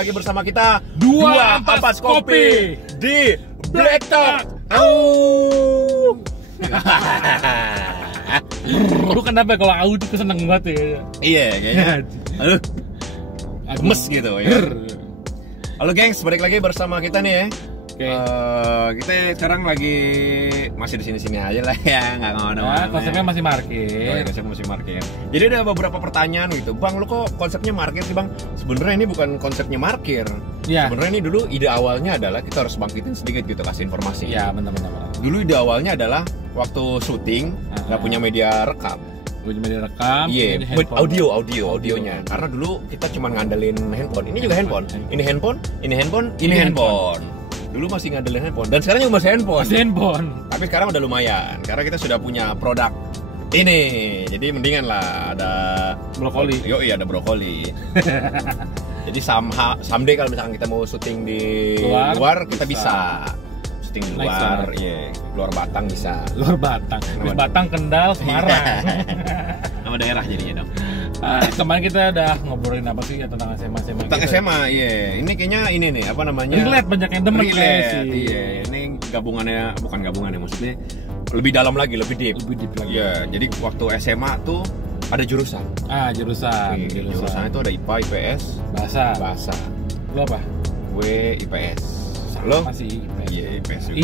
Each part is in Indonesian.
lagi bersama kita Dua Ampas Kopi di Black Talk. Lu kenapa kalau au tuh seneng banget ya? Iya kayaknya. Aduh, gemes gitu ya. Halo gengs, balik lagi bersama kita nih ya. Kita sekarang lagi masih di sini-sini aja lah ya, nggak kemana-mana. Konsepnya masih market. Konsepnya masih market. Jadi ada beberapa pertanyaan gitu, Bang, lu kok konsepnya market sih, Bang? Sebenarnya ini bukan konsepnya market. Ya. Sebenarnya ini dulu ide awalnya adalah kita harus bangkitin sedikit gitu, kasih informasi. Iya, benar-benar. Dulu ide awalnya adalah waktu syuting nggak punya media rekam. Gue media rekam. Iya, audionya. Karena dulu kita cuma ngandelin handphone. Ini juga handphone. Ini handphone. Dulu masih ngandelin handphone dan sekarang juga masih handphone. Tapi sekarang udah lumayan karena kita sudah punya produk ini. Jadi mendingan lah ada brokoli. Iya, ada brokoli. Jadi someday kalau misalkan kita mau syuting di luar kita bisa. Syuting di luar, luar Batang bisa. Luar Batang. Habis Batang, Kendal, Semarang. Nama daerah jadinya dong. Kemarin kita udah ngobrolin apa sih tentang SMA. Tentang gitu. SMA, iya. Ini kayaknya ini nih, apa namanya? Relate, banyak yang demen sih. Iya, ini gabungannya, bukan gabungannya, maksudnya lebih dalam lagi, lebih deep lagi. Iya, jadi waktu SMA tuh ada jurusan. Jurusan itu ada IPA, IPS, bahasa. Lo apa? Gue IPS. Lo? Masih IPS. Iya, IPS juga.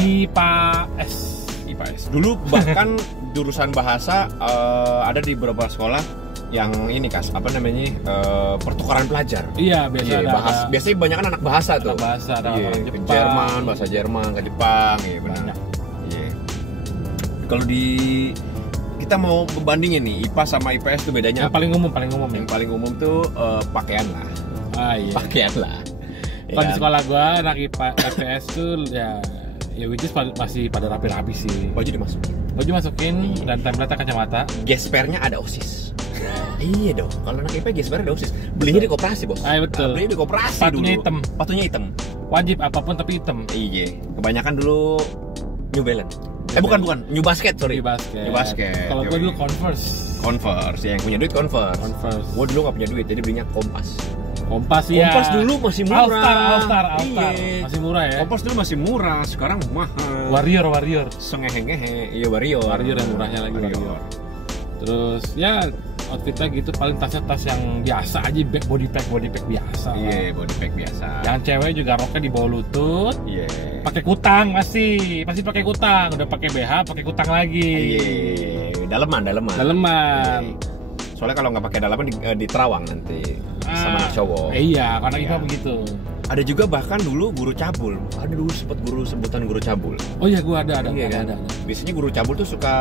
IPS. Dulu bahkan jurusan bahasa ada di beberapa sekolah yang ini pertukaran pelajar. Iya, biasa biasanya banyak anak bahasa tuh. Bahasa ada orang Jepang. Jerman, bahasa Jerman, ke Jepang, iya benar. Iya. Kalau kita mau membandingin nih IPA sama IPS tuh bedanya. Yang paling umum. Yang paling umum tuh pakaian lah. Iya. Pakaian lah. Kalau di sekolah gua anak IPS tuh ya which is masih pada rapi-rapi sih. Baju dimasukin dan template kacamata. Gespernya ada OSIS. Iya dong, kalau anak IPA gespernya ada OSIS. Belinya di koperasi, Bos. Betul. Belinya di koperasi dulu. Sepatunya hitam. Wajib apapun tapi hitam. Iya. Kebanyakan dulu New Balance. Bukan, New Basket, sorry. New Basket. Kalau gua dulu Converse, yang punya duit Converse. Gua dulu nggak punya duit, jadi belinya Kompas ya. Kompas dulu masih murah. All-Star. Masih murah ya. Kompas dulu masih murah, sekarang mahal. Warrior. Sengehe. Iya, Warrior yang murahnya lagi. Warrior. Terus ya outfitnya gitu, paling tasnya tas yang biasa aja, body pack biasa. Iya, body pack biasa. Yang cewek juga roknya di bawah lutut. Iya. Pakai kutang pasti pakai kutang. Udah pakai BH, pakai kutang lagi. Iya, daleman. Iya. Soalnya kalau nggak pakai dalaman di terawang nanti sama anak cowok. Iya, karena IPA begitu. Ada juga bahkan dulu guru cabul. Ada dulu sebutan guru cabul. Oh iya, gua ada. Biasanya guru cabul tuh suka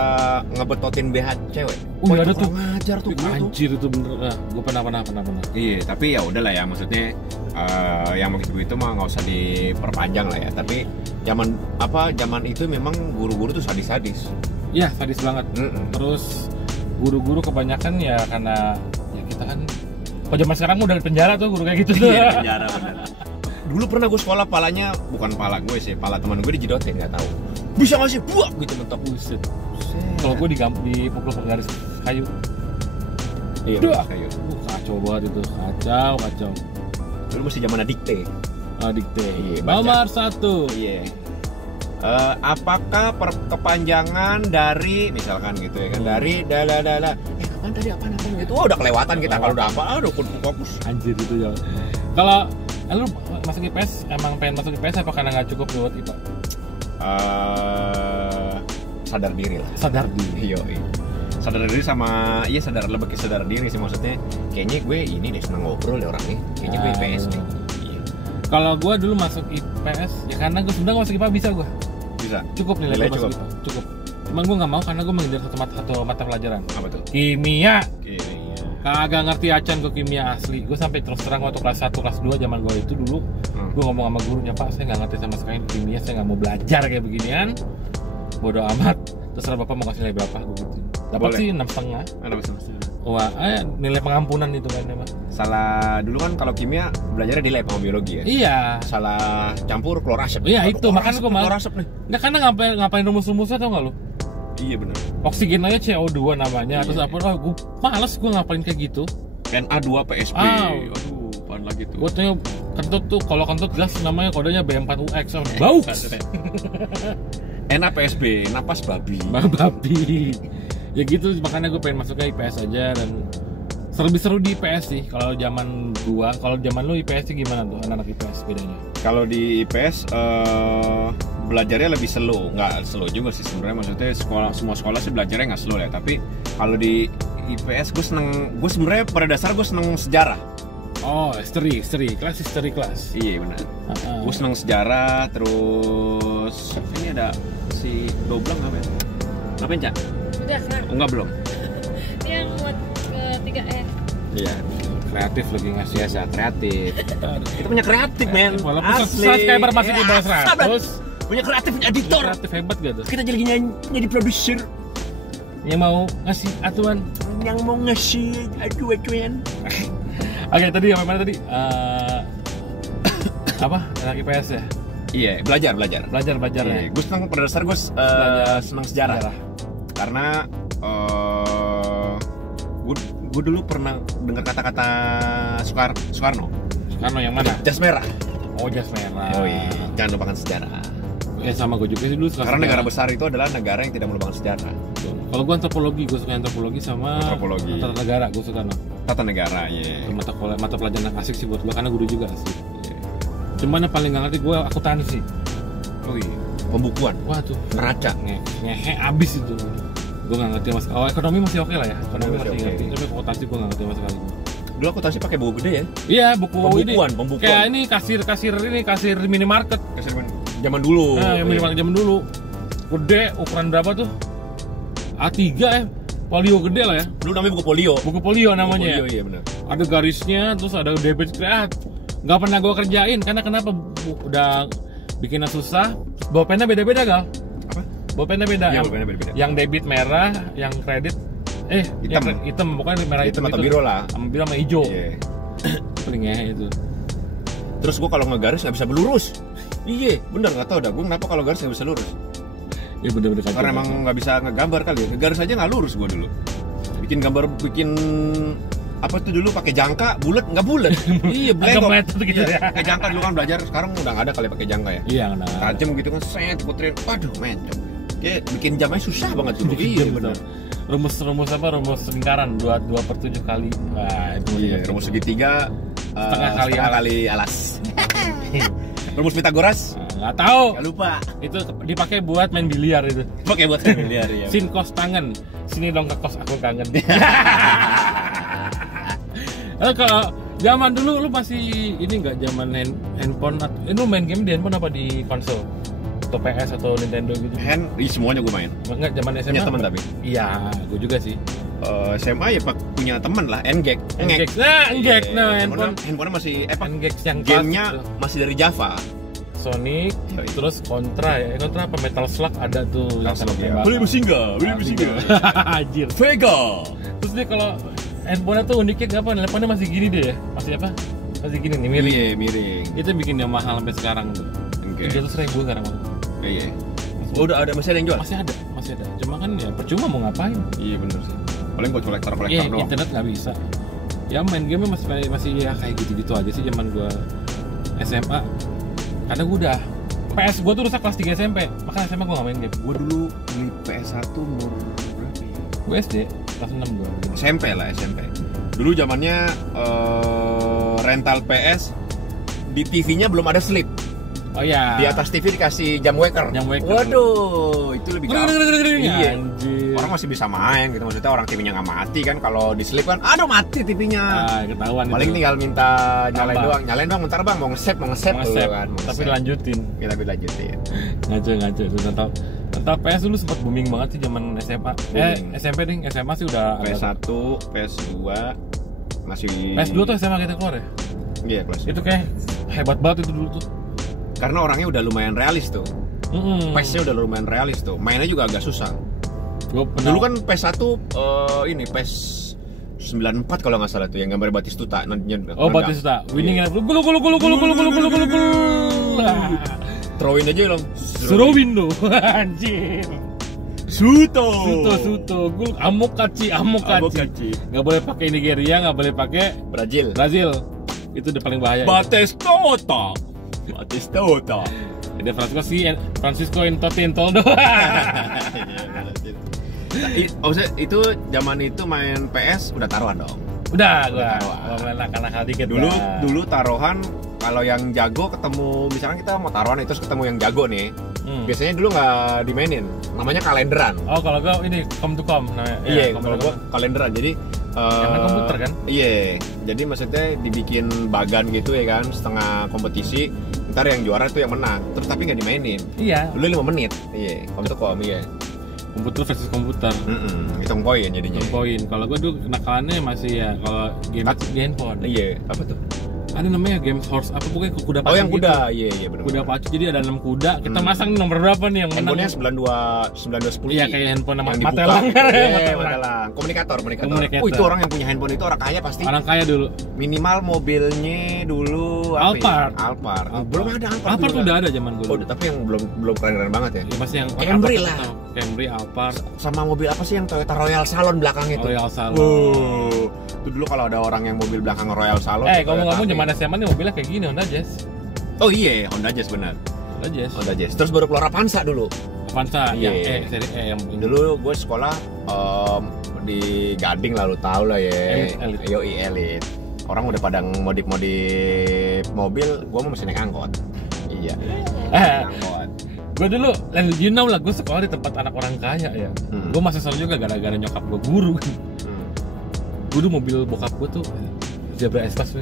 ngebetotin BH cewek. Ada tuh. Ngajar tuh. Anjir itu bener. Gua pernah. Iya, tapi ya udahlah ya, maksudnya yang begitu mah nggak usah diperpanjang lah ya. Tapi zaman itu memang guru-guru tuh sadis-sadis. Iya, sadis banget. Terus guru-guru kebanyakan ya karena ya kita kan kalau zaman sekarang udah di penjara tuh guru kayak gitu tuh. Iya, penjara bener. Dulu pernah gue sekolah bukan pala gue sih, pala teman gue dijedotin, nggak tahu. Bisa nggak sih buak gitu mentok. Buset. Kalau gue dipukul penggaris kayu. Iya, kayu. Kacau banget itu, kacau. Dulu masih zaman dikte. Dikte. Iya, nomor 1. Iya. Apakah kepanjangan dari misalkan gitu ya kan, dari kapan tadi apa gitu, udah kelewatan kita kalau udah udah fokus. Anjir itu ya. Kalau lu masuk IPS emang pengen masuk IPS apa karena nggak cukup buat IPA? Sadar diri lah. Sadar diri. Sadar diri sama lebih ke sadar diri sih, maksudnya kayaknya gue ini deh senang ngobrol deh orangnya. Kayaknya gue IPS nih. Kalau gue dulu masuk IPS ya karena gue sebenarnya masuk IPA bisa gue. Bisa. Cukup nilai gue masuk IPA. Cukup. Cuman gue nggak mau karena gue mengejar satu mata pelajaran. Apa tuh? Kimia. Kagak ngerti acan gue kimia asli. Gue sampai terus terang waktu kelas 1, kelas 2 zaman gue itu dulu gue ngomong sama gurunya, Pak, saya nggak ngerti sama sekali kimia, saya nggak mau belajar kayak beginian. Bodoh amat. Terserah Bapak mau kasih nilai berapa, gue gitu. Dapat sih 6,5. Wah, nilai pengampunan itu kan emang. Salah dulu kan kalau kimia belajarnya di lab sama biologi ya. Iya. Salah campur klor asap. Iya itu, makanya gue malah. Klor asap nih. Nah, karena ngapain rumus-rumusnya tau nggak lu? Iya benar. Oksigen aja CO2 namanya. Terus apa? Gue males gue ngapain kayak gitu. Na2 PSB. Aduh, apaan lagi tuh? Gue tanya Kentut tuh, kalau kentut gas namanya kodenya B4UX. Bau. Enak PSB, napas babi. Babi. Ya gitu, makanya gue pengen masuknya IPS aja dan lebih seru di IPS sih. Kalau zaman lu IPS sih gimana tuh anak-anak IPS bedanya? Kalau di IPS belajarnya lebih slow, nggak slow juga sih sebenarnya. Maksudnya semua sekolah sih belajarnya nggak slow ya. Tapi kalau di IPS gue sebenarnya pada dasar gue seneng sejarah. Oh, history class. Iya benar. Gue seneng sejarah, terus ini ada si Doblang ngapain Cak? Udah kan? Enggak belum. Yang buat ke 3R. Iya. Kreatif lagi ngasih. Biasa kreatif. Kita punya kreatif men. Walaupun subscriber masih di bawah 100. Punya kreatif, punya editor. Kreatif hebat gak tuh? Kita jadi produser. Yang mau ngasih atuan. Yang mau ngasih aduan. Oke, tadi apa mana tadi? Apa? Anak IPS ya? Iya, belajar. Ya. Gue senang pada dasar gue senang sejarah. Karena gue dulu pernah dengar kata-kata Soekarno yang mana? Jas merah. Oh, jas merah. Oh iya, jangan lupakan sejarah. Ya sama gue juga sih dulu. Karena negara besar itu adalah negara yang tidak melupakan sejarah. Kalau gue antropologi, gue suka antropologi sama tata negara, gue suka tata negara, ya. Yeah. Mata pelajaran asik sih buat gue karena guru juga asik. Yeah. Cuman yang paling gak ngerti gue akuntansi. Oh iya. Pembukuan. Wah tuh. Neraca. Ngehe abis itu. Gue gak ngerti mas. Oh ekonomi masih oke lah ya. Ekonomi masih okay. ngerti. Tapi akuntansi gue gak ngerti mas sekali. Dulu akuntansi pakai buku gede ya? Iya buku pembukuan. Kayak ini kasir minimarket. Zaman dulu. Nah, yang minimarket zaman dulu. Gede, ukuran berapa tuh? A3 polio gede lah ya. Dulu namanya buku polio namanya. Buku polio, iya benar. Ada garisnya, terus ada debit kredit. Nggak pernah gue kerjain karena kenapa? Udah bikinnya susah. Bawa pennya beda-beda gal. Apa? Bawa pennya beda. Yang debit merah, yang kredit hitam. Pokoknya merah hitam atau biru lah. Sama biru sama hijau. Yeah. Paling itu. Terus gue kalau ngegaris nggak bisa berlurus. Iya, bener nggak tahu dah. Gue kenapa kalau garis nggak bisa lurus? Ya bener-bener karena emang nggak bisa ngegambar kali ya. Ngegaris aja nggak lurus gue dulu. Bikin apa tuh dulu pakai jangka bulat nggak bulat. Iya blank gitu ya. Pakai jangka dulu kan belajar, sekarang udah nggak ada kali pakai jangka ya. Iya nggak. Tajam gitu kan set putrin. Waduh mencong. Kayak bikin jamnya susah banget dulu. Iya benar. Rumus lingkaran 2/7 kali. Wah itu iya, rumus segitiga setengah kali alas. Rumus Pythagoras? Nggak tahu. Nggak lupa. Itu dipakai buat main biliar itu. Pakai buat main biliar ya. Sin kos tangan. Sini dong ke kos aku kangen. Kalau zaman dulu lu masih ini nggak zaman handphone? Lu main game di handphone apa di konsol? Atau PS atau Nintendo gitu? Semuanya gue main. Enggak zaman SMA. Punya teman tapi. Iya, gue juga sih. SMA ya punya teman lah, Ngek. Nah, handphone masih Ngek yang gamenya masih dari Java. Sonic, terus Contra ya. Contra apa Metal Slug ada tuh. Boleh mesin nggak? Anjir. Vega. Terus dia kalau handphone tuh uniknya apa? Teleponnya masih gini deh ya. Masih apa? Masih gini nih, miring. Iya, miring. Itu bikin dia mahal sampai sekarang tuh. 300.000 sekarang. Iya. Oh, udah ada, masih ada yang jual? Masih ada. Cuma kan ya percuma mau ngapain? Iya bener sih. Paling buat kolektor doang. Internet nggak bisa. Ya main game masih ya kayak gitu-gitu aja sih zaman gua SMA. Karena gue udah PS gue tuh rusak kelas 3 SMP, makanya SMA gue gak main game. Gue dulu beli PS1 umur berapa ya? Gue SD, kelas 6 gue. SMP. Dulu zamannya rental PS, di TV-nya belum ada slip. Oh iya. Di atas TV dikasih jam waker. Waduh, itu lebih gampang. Iya. Anjir. Orang masih bisa main gitu, maksudnya orang TV-nya nggak mati kan. Kalau di slip kan, aduh mati TV-nya. Ketahuan. Paling itu. Tinggal minta nyalain doang, bentar bang, mau nge-save dulu kan. Tapi lanjutin. Ya, tapi lanjutin. Ngaco. Tentang PS dulu sempat booming banget sih zaman SMA. SMP ding, SMA sih udah. PS1, PS2 masih. PS2 tuh SMA kita keluar ya? Iya, PS2. Itu kayak hebat banget itu dulu tuh. Karena orangnya udah lumayan realis tuh. PES-nya udah lumayan realis tuh. Mainnya juga agak susah. Dulu kan PS1 ini PES 94 kalau nggak salah tuh yang gambar Batistuta nantinya. Oh, Batistuta. Winning ya. Gol. Throwin aja dong. Throwin lo. Anjir. Suto. Gol amok kaci. Nggak boleh pakai Nigeria, nggak boleh pakai Brazil. Itu udah paling bahaya. Batistuta. Ada Francisco Intoldo. Maksudnya itu zaman itu main PS udah taruhan dong. Udah gua main nakal-nakal dikit. Dulu taruhan kalau yang jago ketemu, misalkan kita mau taruhan itu ketemu yang jago nih. Biasanya dulu nggak dimainin, namanya kalenderan. Oh, kalau gua ini com to com namanya. Iya, kalau gua kalenderan. Jadi karena komputer kan? Iya, jadi maksudnya dibikin bagan gitu ya kan, setengah kompetisi. Ntar yang juara itu yang menang. Terus tapi nggak dimainin. Iya. Dulu 5 menit. Iya, kom, iya. Komputer versus komputer. Hitung poin jadinya. Hitung poin. Kalau gua dulu kenakalannya masih ya kalau game di handphone. Iya, apa tuh? Ada namanya game horse apa pokoknya kuda pacu. Oh, yang gitu. kuda. Iya benar. Kuda pacu, jadi ada 6 kuda. Kita masang nih nomor berapa nih yang menang. Handphonenya 9210. Iya, kayak handphone nama yang Matelang. Iya, Matelang. Komunikator. Oh, itu orang yang punya handphone itu orang kaya pasti. Orang kaya dulu. Minimal mobilnya dulu Alphard. Alphard. Belum ada Alphard. Alphard tuh udah ada zaman gue. Oh, tapi yang belum keren-keren banget ya. Iya, masih yang Camry lah. Camry, Alphard. Sama mobil apa sih yang Toyota Royal Salon belakangnya itu? Royal Salon. Itu dulu kalau ada orang yang mobil belakang Royal Salon. Ngomong-ngomong zaman SMA nih mobilnya kayak gini, Honda Jazz. Oh iya, Honda Jazz benar. Honda Jazz. Terus baru keluar Avanza dulu. Avanza, yang seri E yang dulu gue sekolah di Gading lah, lu tau lah ya. Yoi, Elite. Orang udah pada modif mobil, gue masih naik angkot. Iya. Angkot. Gue dulu, you know lah, gue sekolah di tempat anak orang kaya ya. Gue masih selalu juga gara-gara nyokap gue guru. Gue dulu mobil bokap gue tuh Zebra S-Class.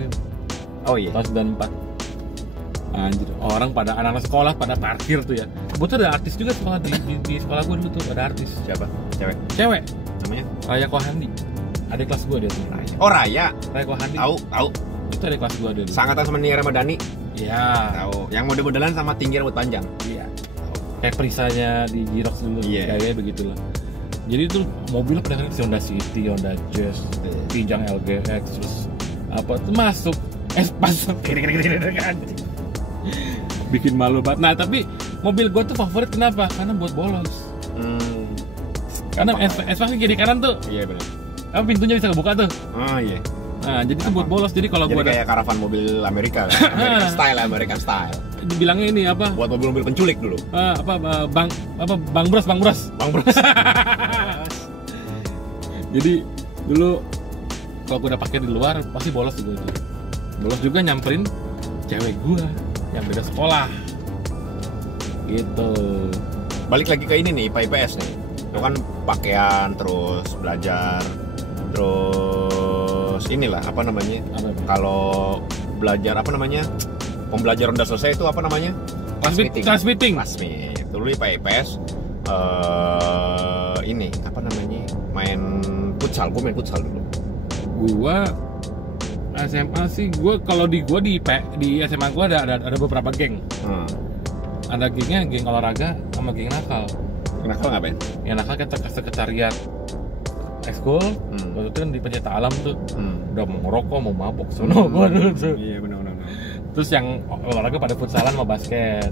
Oh iya. Tahun 94. Anjir, orang pada anak-anak sekolah pada parkir tuh ya. Gue tuh ada artis juga sekolah di sekolah gue dulu tuh, ada artis. Siapa? Cewek. Namanya? Raya Kohandi. Adik kelas gue dia tuh. Oh, Raya Kohandi. Tahu. Itu adik kelas gue dia tuh. Sangkatan sama Nia Ramadhani. Iya. Tahu. Yang model-modelan sama tinggi rambut panjang. Iya. Kayak perisanya di Girox dulu. Iya. Kayak begitulah. Jadi itu mobilnya pada Honda City, Honda Jazz, Kijang LGX, terus apa tuh masuk Espas kan. Bikin malu banget. Nah, tapi mobil gue tuh favorit kenapa? Karena buat bolos. Karena Espas kiri kanan tuh. Iya benar. Apa pintunya bisa kebuka tuh? Oh iya. Nah, jadi itu buat bolos. Jadi kalau gue kayak karavan mobil Amerika lah. American style. Dibilangnya ini apa? Buat mobil-mobil penculik dulu. Bang Bros. Jadi dulu kalau gue udah pakai di luar pasti bolos juga tuh. Bolos juga nyamperin cewek gue yang beda sekolah. Gitu. Balik lagi ke ini nih, IPA IPS nih. Itu kan pakaian, terus belajar, terus inilah apa namanya? Kalau belajar apa namanya? Pembelajaran udah selesai itu apa namanya? Class meeting. Dulu IPA IPS ini apa namanya? Main futsal. Gue main futsal dulu. Gua SMA sih, kalau di SMA gua ada beberapa geng. Ada gengnya, geng olahraga sama geng nakal. Nakal ngapain? Yang nakal kita ke sekretariat ekskul, waktu itu kan di pencinta alam tuh. Udah mau ngerokok, mau mabok, sono gua dulu tuh. Iya benar. Terus yang olahraga pada futsalan sama basket.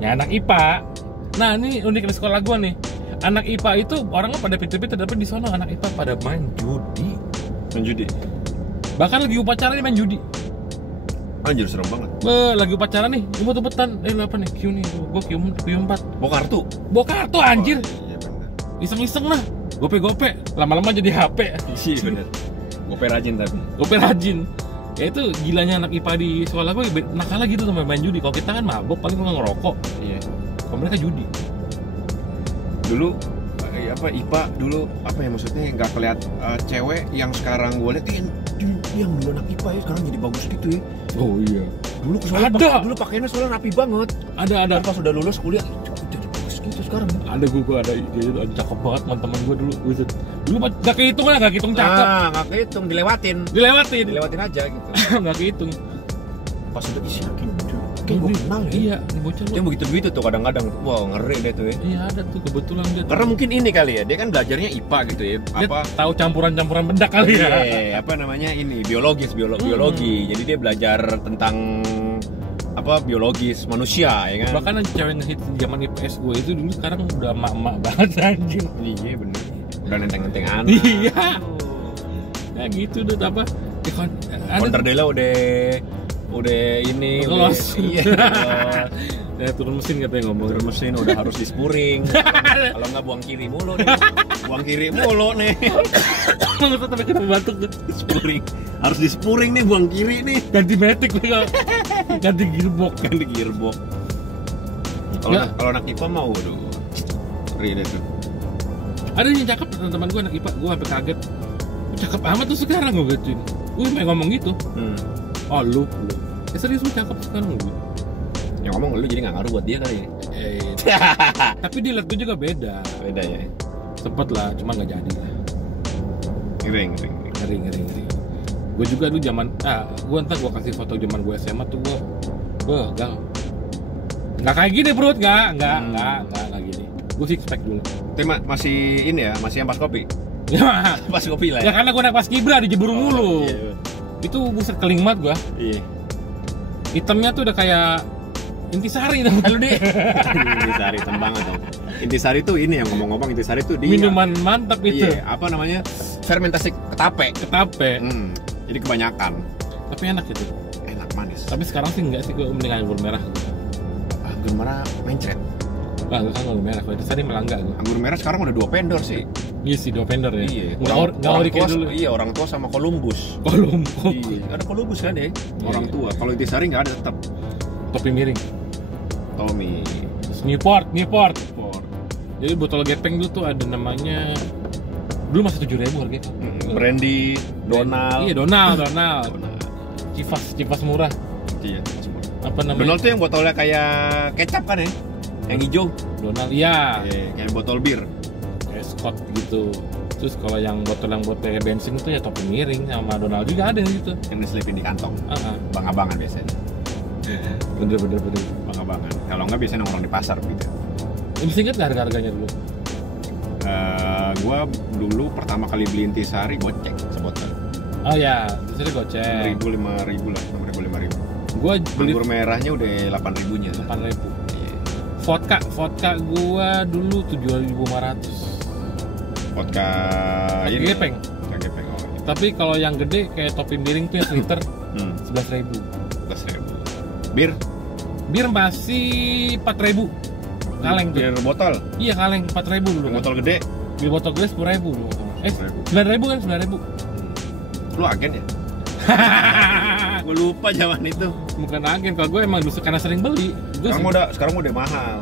Ya anak IPA. Nah ini unik di sekolah gua nih. Anak IPA itu orangnya pada pinter-pinter, tapi di sono anak IPA pada main judi. Bahkan lagi upacara nih main judi. Anjir serem banget. Lagi upacara nih, umpet-umpetan. Apa nih? Q nih. Gua Q4. Bawa kartu anjir. Oh, iya benar. Iseng-iseng lah. Gope. Lama-lama jadi HP. Iya benar. Gope rajin. Ya itu gilanya anak IPA di sekolah gue nakal gitu sama main judi. Kalau kita kan mabok paling ngerokok. Iya. Kalau mereka judi. Dulu IPA dulu apa ya maksudnya nggak kelihatan cewek yang sekarang gue lihat yang dulu anak IPA ya sekarang jadi bagus gitu ya. Oh iya. Dulu dulu pakaiannya soalnya rapi banget. Ada. Pas udah lulus kuliah jadi bagus gitu sekarang. Ada gue ada cakep banget teman-teman gue dulu. Dulu nggak kehitung cakep. Nggak kehitung dilewatin aja gitu. Nggak kehitung. Pas udah isi yakin. Kayak gue kenal ya. Iya, ini bocah lu. Dia begitu tuh kadang-kadang. Wah, ngeri deh tuh ya. Iya, ada tuh kebetulan dia. Karena mungkin ini kali ya, dia kan belajarnya IPA gitu ya. Dia tahu campuran-campuran benda kali ya. Iya, apa namanya ini biologi. Jadi dia belajar tentang biologis manusia ya kan. Bahkan cewek ngehits di zaman IPS gue itu dulu sekarang udah emak-emak banget anjir. Iya bener. Udah nenteng-nenteng anak. Iya. Ya gitu deh Contadela udah ini Lolos. Iya. Ya turun mesin katanya ngomong. Turun mesin udah harus dispuring. Kalau nggak buang kiri mulu nih. Buang kiri mulu nih. Maksudnya tapi kita batuk tuh. Dispuring. Harus dispuring nih, buang kiri nih. Ganti matic nih. Ganti gearbox. Kalau anak IPA mau aduh. Ngeri deh tuh. Ada yang cakep teman gue anak IPA, gue sampai kaget. Cakep amat tuh sekarang gue gituin. Gue pengen ngomong gitu. Oh lu. Serius lu cakep sekarang gue. Yang ngomong lu jadi nggak ngaruh buat dia kali. Tapi di liat gue juga beda ya. Sempet lah, cuma nggak jadi lah. Ngeri. Gue juga dulu zaman, gue entar gue kasih foto zaman gue SMA tuh gue gal. Nggak kayak gini perut, nggak gini. Gue six pack dulu. Tema masih ini ya, masih yang pas kopi. Pas kopi lah. Ya karena gue naik pas kibra di Jeburu mulu. Iya. Itu buset keling banget gue. Iya. Hitamnya tuh udah kayak Intisari dong lu deh. Intisari tembang atau Intisari tuh ini yang ngomong-ngomong Intisari tuh dia minuman mantap itu. Iya, apa namanya? Fermentasi ketape. Jadi kebanyakan. Tapi enak gitu. Enak manis. Tapi sekarang sih enggak sih, gue mending anggur merah. Anggur merah mencret. Enggak kan anggur merah. Kalau Intisari malah enggak gue. Anggur merah sekarang udah 2 vendor sih. Iya sih, 2 vendor ya. Iya. Enggak ori kayak dulu. Iya, orang tua sama Columbus. Iya, ada Columbus kan ya. Orang tua. Kalau Intisari enggak ada tetap. Topi miring. Tommy. Newport. Jadi botol gepeng dulu tuh ada namanya. Dulu masih 7.000 harganya. Brandy, Donald. Iya, Donald. Civas murah. Iya, Civas murah. Apa namanya? Donald tuh yang botolnya kayak kecap kan ya? Yang hijau. Donald, iya. Kayak botol bir. Kayak Scott gitu. Terus kalau yang botol kayak bensin itu ya topi miring sama Donald juga ada gitu. Yang diselipin di kantong. Bang-abangan biasanya. Bener. Bang-abangan. Kalau nggak biasanya nongkrong di pasar gitu. Masih inget nggak harga-harganya dulu? Gua dulu pertama kali beli Intisari goceng sebotol. Oh ya, Intisari goceng. 5.000 lah, 5.000. Gua beli anggur merahnya udah 8.000-nya. 8.000. Vodka gua dulu 7.500. Vodka ini gepeng. Oh. Tapi kalau yang gede kayak topi miring tuh yang liter 11.000. Bir masih 4.000. Kaleng tuh. Bir botol? Iya, kaleng 4.000 dulu. Botol gede? Bir botol gede 10.000 dulu. 9.000 kan 9.000. Lu agen ya? Gue lupa zaman itu. Bukan agen, kalau gue emang dulu karena sering beli. Sekarang udah mahal.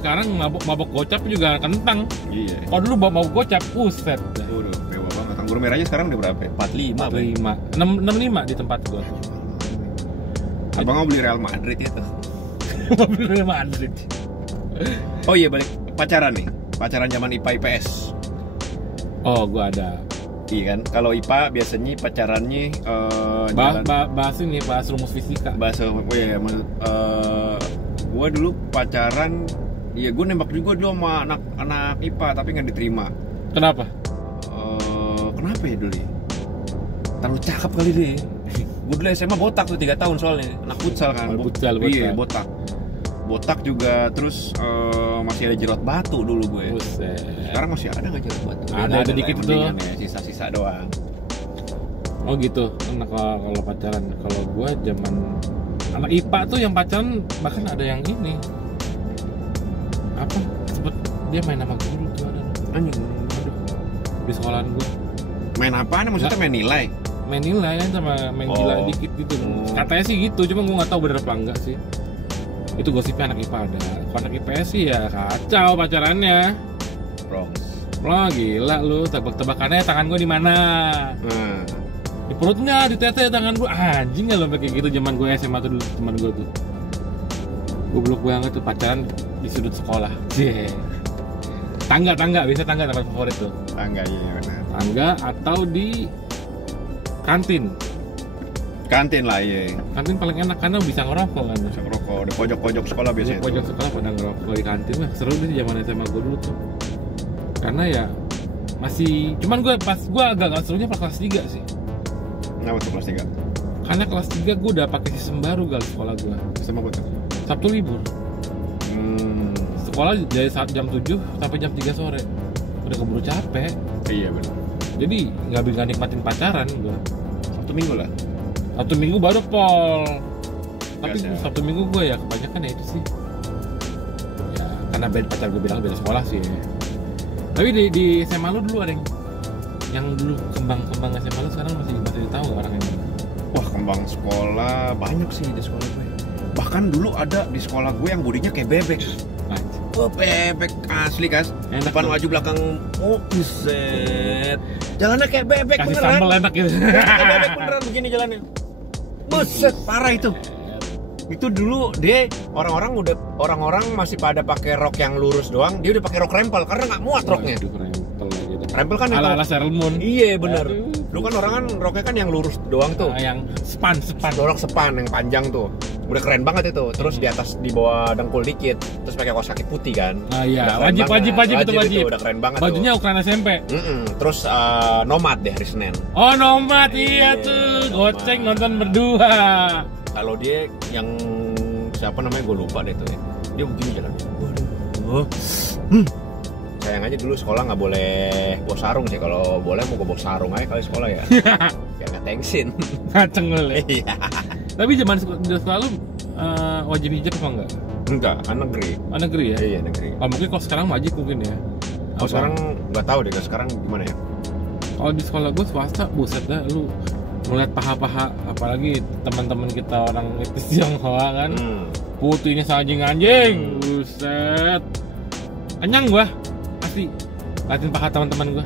Sekarang mabok gocap juga kentang. Iya. Kalau dulu mabok gocap, buset. Udah mewah banget. Anggur merahnya sekarang udah berapa? 45. 65 di tempat gue. Abang mau beli Real Madrid itu. Mau beli Real Madrid. Oh iya, balik pacaran nih. Pacaran zaman IPA IPS. Oh, gue ada. Iya kan, kalau IPA biasanya pacarannya bahas rumus fisika. Gue dulu pacaran, ya gue nembak juga dulu sama anak IPA tapi nggak diterima. Kenapa? Kenapa ya dulu? Terlalu cakep kali deh. Gue dulu SMA botak tuh 3 tahun soalnya, anak futsal kan. Futsal. Iya, botak juga, terus masih ada jerawat batu dulu gue. Buset. Sekarang masih ada nggak jerawat batu? Ada dikit tuh. Ya, sisa-sisa doang. Oh gitu. Nah, kalau pacaran, kalau gue zaman anak IPA tuh yang pacaran bahkan ada yang ini. Apa? Sebut dia main sama guru tuh ada. Anjing. Aduh. Di sekolahan gue. Main apaan? Maksudnya main nilai? Main nilai kan sama main gila dikit gitu. Katanya sih gitu, cuma gue nggak tahu bener apa enggak sih. Itu gosipnya anak IPA ada. Kalau anak IPS sih ya kacau pacarannya. Wah gila lu, tebak-tebakannya tangan gue di mana? Di perut nggak, di tete tangan gue. Anjing nggak lo kayak gitu zaman gue SMA tuh dulu, teman gue tuh. Goblok banget tuh pacaran di sudut sekolah. Tangga, biasa tangga tempat favorit tuh. Tangga, iya benar. Tangga atau di kantin. Kantin lah, iya. Kantin paling enak karena bisa ngerokok kan. Bisa ngerokok di pojok-pojok sekolah biasanya. Di pojok sekolah pada ngerokok di kantin lah. Seru deh zaman SMA gue dulu tuh. Karena ya masih, cuman gue agak serunya pas kelas 3 sih. Kenapa tuh kelas 3? Karena kelas 3 gue udah pakai sistem baru gal sekolah gue. Sistem apa tuh? Sabtu libur. Sekolah dari saat jam 7 sampai jam 3 sore. Udah keburu capek. Iya benar. Jadi nggak bisa nikmatin pacaran gue. Sabtu Minggu lah. Sabtu Minggu baru Pol. Tapi Biasa. Sabtu Minggu gue ya kebanyakan ya itu sih. Ya karena pacar gue bilang beda sekolah sih. Tapi di SMA lu dulu ada yang dulu kembang SMA lu sekarang masih tahu nggak orangnya? Wah, kembang sekolah banyak sih di sekolah gue. Bahkan dulu ada di sekolah gue yang bodinya kayak bebek. Oh, bebek asli, Kas. Enak Depan tuh. maju belakang, oh buset. Jalannya kayak bebek Kasih beneran. sambal enak gitu. Kayak bebek beneran begini jalannya. Buset, parah itu. Itu dulu dia orang-orang masih pada pakai rok yang lurus doang, dia udah pakai rok rempel karena nggak muat roknya. Aduh, rempel lagi deh. Rempel kan yang Ala-ala Sailor Moon. Iya bener. Aduh. Dulu kan orang kan roknya kan yang lurus doang tuh. Yang span. Rok sepan yang panjang tuh. Udah keren banget itu. Terus di atas di bawah dengkul dikit, terus pakai kaos kaki putih kan. Ah iya, Udah keren wajib itu itu, wajib. udah keren banget Bajunya tuh. ukuran SMP. Terus nomad deh hari Senin. Oh, nomad iya Iya, tuh. nomad. Goceng nonton berdua. Kalau dia yang siapa namanya gue lupa deh tuh ya. Dia begini jalannya. Waduh. Sayang aja dulu sekolah nggak boleh bawa sarung sih. Kalau boleh mau gue bawa sarung aja kali sekolah ya. Biar nggak tensin. Ngaceng lu Le. Iya. Tapi zaman sekolah lu wajib hijab apa enggak? Enggak, kan negeri. Oh, negeri ya? Iya negeri. Oh, mungkin kalau sekarang wajib mungkin ya. Oh sekarang nggak tahu deh. Sekarang gimana ya? Kalau di sekolah gue swasta, buset dah lu ngeliat paha-paha, apalagi teman-teman kita orang itu Tionghoa kan, putihnya anjing, buset, kenyang gua, pasti liatin paha teman-teman gua.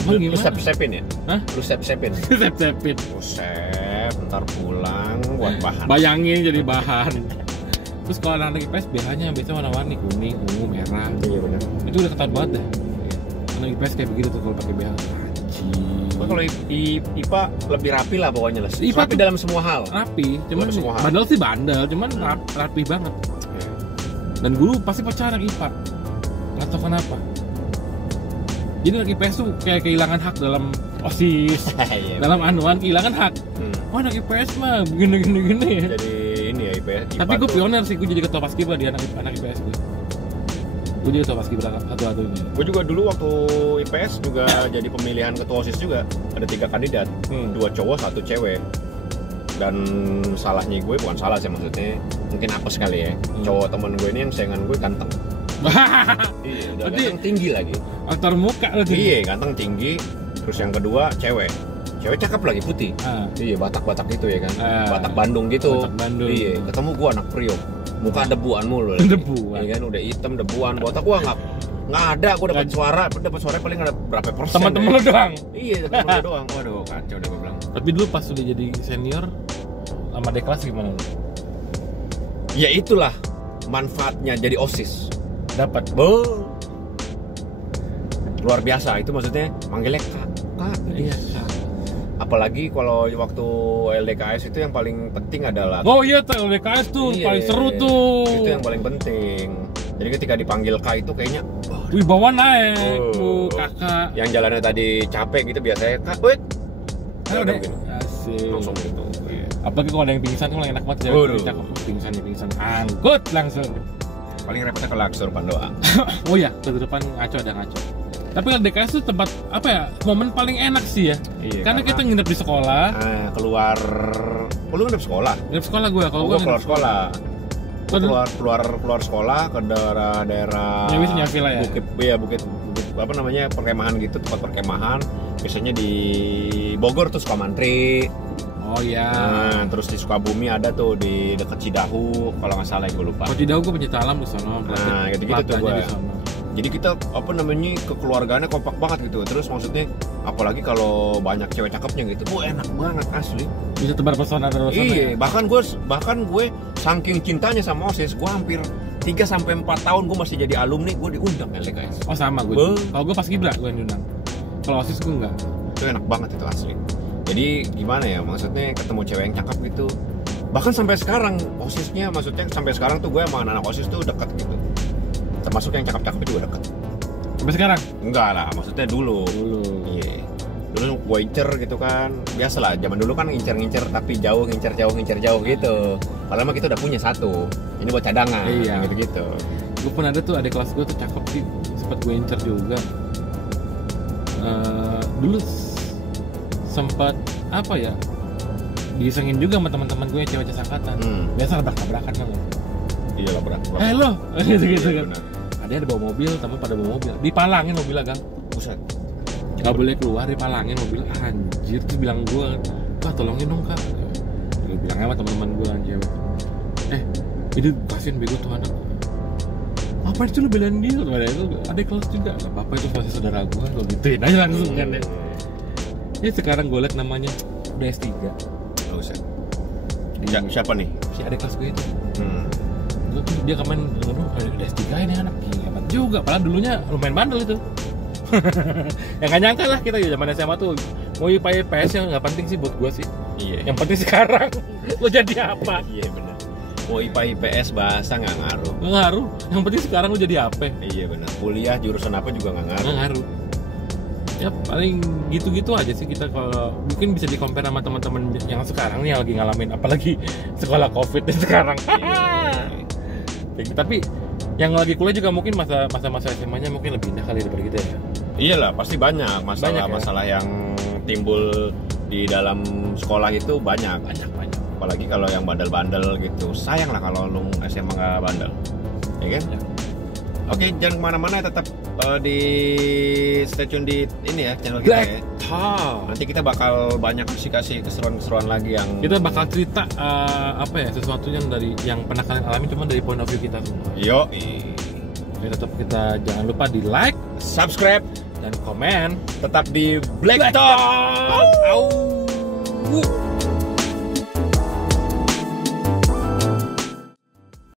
Emang Lu gimana? sep-sepin ya? Hah? Lu sep-sepin? Sep-sepin. Sep, ntar pulang buat bahan. Bayangin jadi bahan. Terus kalau anak IPS BH-nya biasanya warna-warni, kuning, ungu, merah. Iya benar. Itu udah ketat banget deh. Anak IPS kayak begitu tuh kalau pakai BH. Kalau IPA lebih rapi lah pokoknya lah. IPA Rapi tuh dalam semua hal. rapi, cuman Dalam semua hal. bandel sih bandel, cuman rapi banget. Dan guru pasti pacaran IPA, nggak tahu kenapa. Jadi anak IPS tuh kayak kehilangan hak dalam OSIS, Iya. dalam anuan kehilangan hak. Oh anak IPS mah gini. Jadi ini ya IPA. Tapi gue tuh- pioner sih, gue jadi ketua paskibra di anak IPS gue. Gue jadi ketua paskibra satu-satunya. Gue juga dulu waktu IPS juga jadi pemilihan ketua OSIS juga. Ada 3 kandidat, 2 cowok 1 cewek. Dan salahnya gue bukan salah sih, maksudnya mungkin apes kali ya. Cowok temen gue ini yang saingan gue ganteng. Iya, udah Berarti- ganteng tinggi lagi. Aktor muka lu tuh. Iya, ganteng tinggi. Terus yang kedua cewek. Cewek cakep lagi putih. Ah. Iya, Batak-Batak gitu ya kan. Ah. Batak Bandung gitu. Batak Bandung. Iya, ketemu gua anak Priok. Muka debuan mulu. Debuan. Iya kan, udah hitam debuan. Botak gua nggak ada. Gua dapat suara paling ada berapa persen. Teman-teman ya. lu doang. Iya, teman-teman lu doang. Waduh, kacau deh gua bilang. Tapi dulu pas udah jadi senior sama adik kelas gimana lu? Ya itulah manfaatnya jadi OSIS. Dapat. Luar biasa. Itu maksudnya manggilnya kak. Iya. Apalagi kalau waktu LDKS itu yang paling penting adalah Oh iya tuh LDKS tuh Iya, paling seru tuh. itu yang paling penting. Jadi ketika dipanggil Kak itu kayaknya Wibawa naik, Oh. kakak. yang jalannya tadi capek gitu biasanya Kak, wait. Kan udah Gitu. asik. Langsung gitu. Iya. Apalagi kalau ada yang pingsan kan enak banget ya. Waduh. Pingsan. Angkut langsung. Paling repotnya ke Laksur Pandoa. Oh iya, ke depan ada ngaco. Tapi LDKS tuh tempat apa ya? Momen paling enak sih ya. Iya, Karena kita nginep di sekolah. Keluar. Oh, lu nginep sekolah? Nginep sekolah gue. Kalau Gua gue keluar sekolah. Gua Keluar sekolah ke daerah Ya, bisa nyampe lah ya. Bukit apa namanya, perkemahan gitu, tempat perkemahan. Biasanya di Bogor tuh Sukamantri. Oh iya. Nah, terus di Sukabumi ada tuh di dekat Cidahu kalau nggak salah, gue lupa. Kalau tidak gue pencinta alam di sana. Nah, gitu-gitu tuh Platanya gua. di sana. Jadi kita apa namanya, kekeluargaannya kompak banget gitu. Terus maksudnya apalagi kalau banyak cewek cakepnya gitu, enak banget asli. Bisa tebar pesona terus. Iya, bahkan gue saking cintanya sama OSIS, gue hampir 3-4 tahun gue masih jadi alumni, gue diundang LDKS. Oh sama gue. Kalau gue pas Gibra gue yang diundang. Kalau OSIS gue enggak. Itu enak banget itu asli. Jadi gimana ya, maksudnya ketemu cewek yang cakep gitu. Bahkan sampai sekarang OSISnya, maksudnya sampai sekarang tuh gue sama anak OSIS tuh dekat gitu. Termasuk yang cakep-cakep juga dekat. Sampai sekarang? Enggak lah, maksudnya dulu. Iya. Dulu gue incer gitu kan. Biasalah, zaman dulu kan incer-incer tapi jauh gitu. Padahal mah kita udah punya satu. Ini buat cadangan, Iya. gitu-gitu. Gue pun ada tuh adik kelas gue tuh cakep sih, sempat gue incer juga. Dulu sempat apa ya, disengin juga sama teman-teman gue yang cewek angkatan. Biasa tabrak-tabrakan kan. Iya lah berat. Halo, gitu Iya, kan. Ada bawa mobil, temen pada bawa mobil, dipalangin mobilnya kan. Buset. Gak boleh keluar, dipalangin mobil. Anjir, tuh bilang gue, Kak tolongin dong Kak. Gue bilang sama teman-teman gue yang cewek, ini kasihin bego tuh anak. Apa itu lu belain dia? Ada itu ada kelas juga. Gak apa-apa, itu masih saudara gue. Gue gituin aja langsung kan ya. Ini sekarang gue liat namanya udah S3. Buset. Siapa nih? Si adik kelas gue itu. Dia kemarin udah S3 ini anak, hebat juga. Padahal dulunya lumayan bandel itu. Ya nggak nyangka lah kita zaman SMA tuh mau IPA IPS yang nggak penting sih buat gue sih. Iya. Yang penting sekarang lo jadi apa? Iya benar. Mau IPA IPS bahasa nggak ngaruh. Nggak ngaruh. Yang penting sekarang lo jadi apa? Iya benar. Kuliah jurusan apa juga nggak ngaruh. Nggak ngaruh. Ya paling gitu-gitu aja sih kita, kalau mungkin bisa di-compare sama teman-teman yang sekarang nih yang lagi ngalamin, apalagi sekolah COVID dan sekarang. Tapi yang lagi kuliah juga mungkin masa-masa SMA-nya mungkin lebih indah kali daripada kita ya. Iyalah pasti banyak masalah yang timbul di dalam sekolah itu banyak. Apalagi kalau yang bandel-bandel gitu. Sayang lah kalau lu SMA nggak bandel, ya kan? Ya. Oke, jangan kemana-mana, tetap di stay tune di ini ya channel kita ya. Nanti kita bakal banyak kasih keseruan-keseruan lagi yang kita bakal cerita apa ya, sesuatu yang pernah kalian alami cuma dari point of view kita semua. Yo. Oke, tetap kita jangan lupa di like, subscribe, dan komen. Tetap di Black Talk.